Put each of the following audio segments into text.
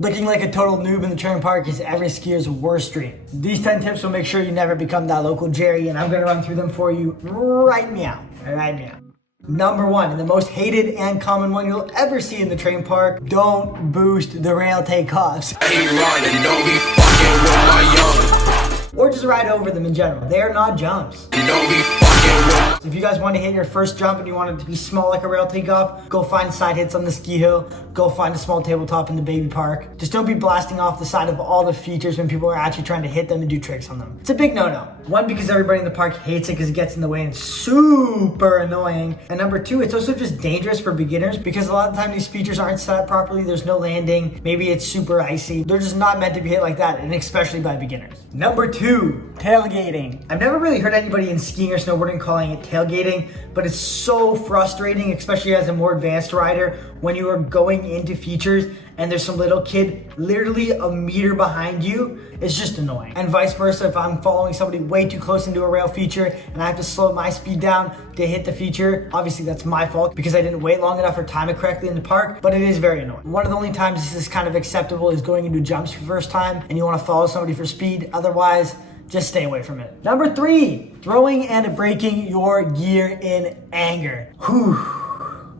Looking like a total noob in the training park is every skier's worst dream. These 10 tips will make sure you never become that local Jerry, and I'm gonna run through them for you right meow. Right meow. Number 1, and the most hated and common one you'll ever see in the training park, don't boost the rail takeoffs. I ain't riding, don't be fucking with my young. Or just ride over them in general. They are not jumps. Don't be fucking with. If you guys want to hit your first jump and you want it to be small like a rail takeoff, go find side hits on the ski hill, go find a small tabletop in the baby park. Just don't be blasting off the side of all the features when people are actually trying to hit them and do tricks on them. It's a big no-no. 1, because everybody in the park hates it because it gets in the way and it's super annoying. And number 2, it's also just dangerous for beginners because a lot of the time these features aren't set up properly, there's no landing, maybe it's super icy. They're just not meant to be hit like that, and especially by beginners. Number 2, tailgating. I've never really heard anybody in skiing or snowboarding calling it tailgating, but it's so frustrating, especially as a more advanced rider, when you are going into features and there's some little kid literally a meter behind you. It's just annoying. And vice versa, if I'm following somebody way too close into a rail feature and I have to slow my speed down to hit the feature, obviously that's my fault because I didn't wait long enough or time it correctly in the park, but it is very annoying. One of the only times this is kind of acceptable is going into jumps for the first time and you want to follow somebody for speed. Otherwise, just stay away from it. Number 3, throwing and breaking your gear in anger. Whew.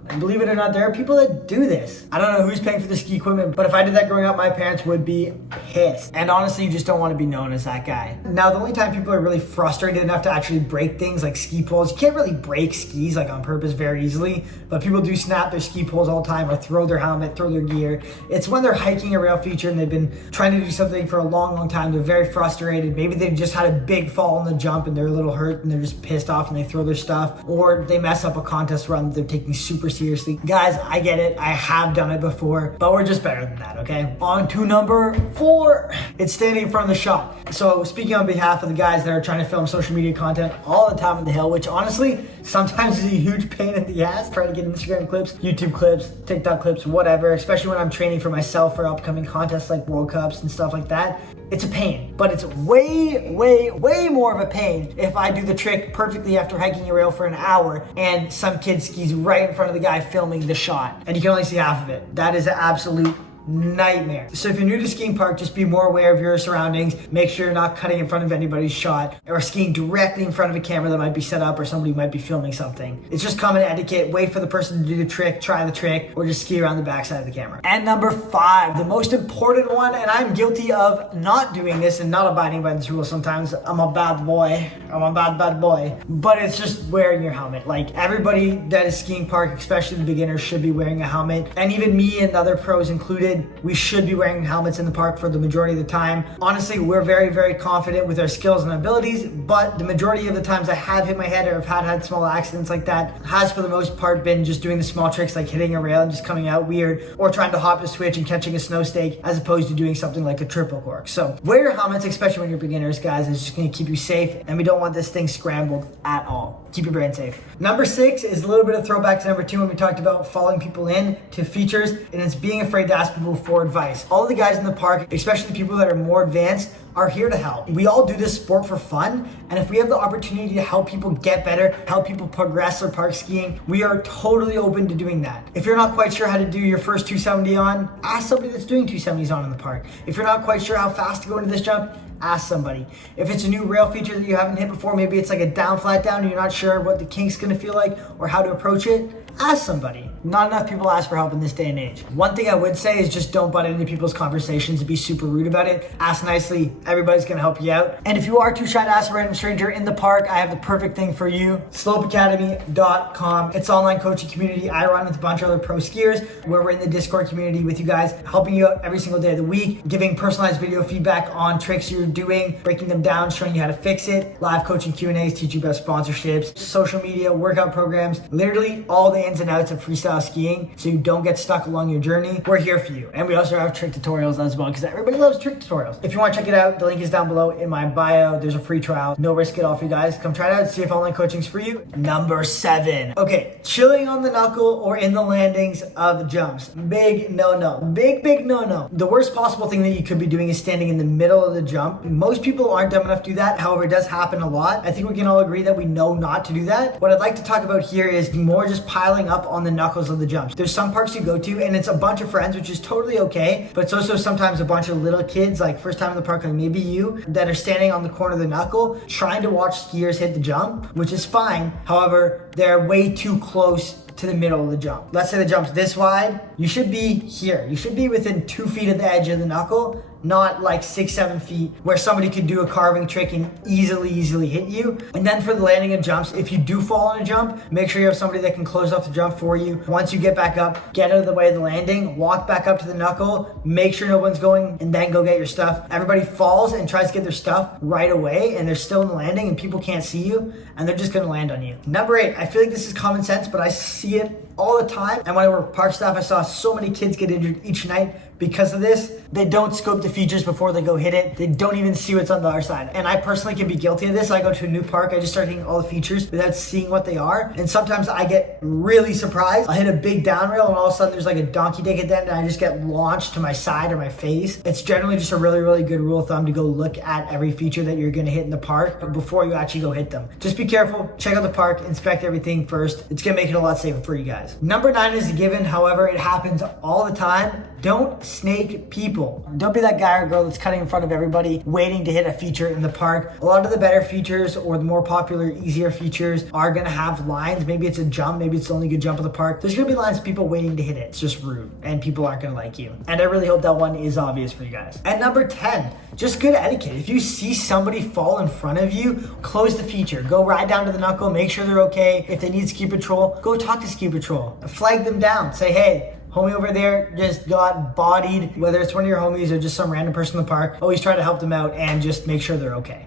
And believe it or not, there are people that do this. I don't know who's paying for the ski equipment, but if I did that growing up, my parents would be pissed. And honestly, you just don't want to be known as that guy. Now, the only time people are really frustrated enough to actually break things like ski poles, you can't really break skis like on purpose very easily, but people do snap their ski poles all the time or throw their helmet, throw their gear. It's when they're hiking a rail feature and they've been trying to do something for a long time. They're very frustrated. Maybe they've just had a big fall on the jump and they're a little hurt and they're just pissed off and they throw their stuff, or they mess up a contest run that they're taking super seriously. Guys, I get it. I have done it before, but we're just better than that, okay? On to number 4. It's standing in front of the shot. So speaking on behalf of the guys that are trying to film social media content all the time on the hill, which honestly, sometimes is a huge pain in the ass trying to get Instagram clips, YouTube clips, TikTok clips, whatever, especially when I'm training for myself for upcoming contests like World Cups and stuff like that. It's a pain, but it's way more of a pain if I do the trick perfectly after hiking a rail for an hour and some kid skis right in front of the guy filming the shot and you can only see half of it. That is an absolute nightmare. So if you're new to skiing park, just be more aware of your surroundings. Make sure you're not cutting in front of anybody's shot or skiing directly in front of a camera that might be set up or somebody might be filming something. It's just common etiquette. Wait for the person to do the trick, try the trick, or just ski around the backside of the camera. And number 5, the most important one, and I'm guilty of not doing this and not abiding by this rule sometimes. I'm a bad boy. I'm a bad boy. But it's just wearing your helmet. Like everybody that is skiing park, especially the beginners, should be wearing a helmet. And even me and other pros included, we should be wearing helmets in the park for the majority of the time. Honestly, we're very confident with our skills and abilities, but the majority of the times I have hit my head or have had small accidents like that has for the most part been just doing the small tricks like hitting a rail and just coming out weird, or trying to hop the switch and catching a snow stake as opposed to doing something like a triple cork. So wear your helmets, especially when you're beginners, guys. It's just going to keep you safe, and we don't want this thing scrambled at all. Keep your brain safe. Number 6 is a little bit of throwback to number 2 when we talked about following people in to features, and it's being afraid to ask people for advice. All of the guys in the park, especially people that are more advanced, are here to help. We all do this sport for fun, and if we have the opportunity to help people get better, help people progress their park skiing, we are totally open to doing that. If you're not quite sure how to do your first 270 on, ask somebody that's doing 270s on in the park. If you're not quite sure how fast to go into this jump, ask somebody. If it's a new rail feature that you haven't hit before, maybe it's like a down, flat down, and you're not sure what the kink's gonna feel like or how to approach it, ask somebody. Not enough people ask for help in this day and age. One thing I would say is just don't butt into people's conversations and be super rude about it. Ask nicely, everybody's gonna help you out. And if you are too shy to ask a random stranger in the park, I have the perfect thing for you, slopeacademy.com. It's an online coaching community I run with a bunch of other pro skiers, where we're in the Discord community with you guys, helping you out every single day of the week, giving personalized video feedback on tricks you're doing, breaking them down, showing you how to fix it, live coaching Q&As, teach you about sponsorships, social media, workout programs, literally all the ins and outs of freestyle skiing, so you don't get stuck along your journey. We're here for you. And we also have trick tutorials as well, because everybody loves trick tutorials. If you want to check it out, the link is down below in my bio. There's a free trial, no risk at all for you guys. Come try it out, see if online coaching's for you. Number 7. Okay, chilling on the knuckle or in the landings of jumps. Big no-no. Big no-no. The worst possible thing that you could be doing is standing in the middle of the jump. Most people aren't dumb enough to do that. However, it does happen a lot. I think we can all agree that we know not to do that. What I'd like to talk about here is more just piling piling up on the knuckles of the jumps. There's some parks you go to and it's a bunch of friends, which is totally okay, but it's also sometimes a bunch of little kids, like first time in the park, like maybe you, that are standing on the corner of the knuckle trying to watch skiers hit the jump, which is fine. However, they're way too close to the middle of the jump. Let's say the jump's this wide, you should be here. You should be within 2 feet of the edge of the knuckle, not like 6-7 feet where somebody could do a carving trick and easily hit you. And then for the landing and jumps, if you do fall on a jump, make sure you have somebody that can close off the jump for you. Once you get back up, get out of the way of the landing, walk back up to the knuckle, make sure no one's going, and then go get your stuff. Everybody falls and tries to get their stuff right away, and they're still in the landing and people can't see you, and they're just gonna land on you. Number 8, I feel like this is common sense, but I see it all the time. And when I work park staff, I saw so many kids get injured each night because of this. They don't scope the features before they go hit it. They don't even see what's on the other side. And I personally can be guilty of this. I go to a new park, I just start hitting all the features without seeing what they are. And sometimes I get really surprised. I hit a big down rail and all of a sudden there's like a donkey dick at the end and I just get launched to my side or my face. It's generally just a really good rule of thumb to go look at every feature that you're gonna hit in the park before you actually go hit them. Just be careful, check out the park, inspect everything first. It's gonna make it a lot safer for you guys. Number 9 is a given, however, it happens all the time. Don't snake people. Don't be that guy or girl that's cutting in front of everybody waiting to hit a feature in the park. A lot of the better features or the more popular, easier features are gonna have lines. Maybe it's a jump, maybe it's the only good jump of the park. There's gonna be lines of people waiting to hit it. It's just rude and people aren't gonna like you. And I really hope that one is obvious for you guys. And number 10, just good etiquette. If you see somebody fall in front of you, close the feature. Go ride down to the knuckle, make sure they're okay. If they need ski patrol, go talk to ski patrol. Flag them down, say, hey, homie over there just got bodied, whether it's one of your homies or just some random person in the park, always try to help them out and just make sure they're okay.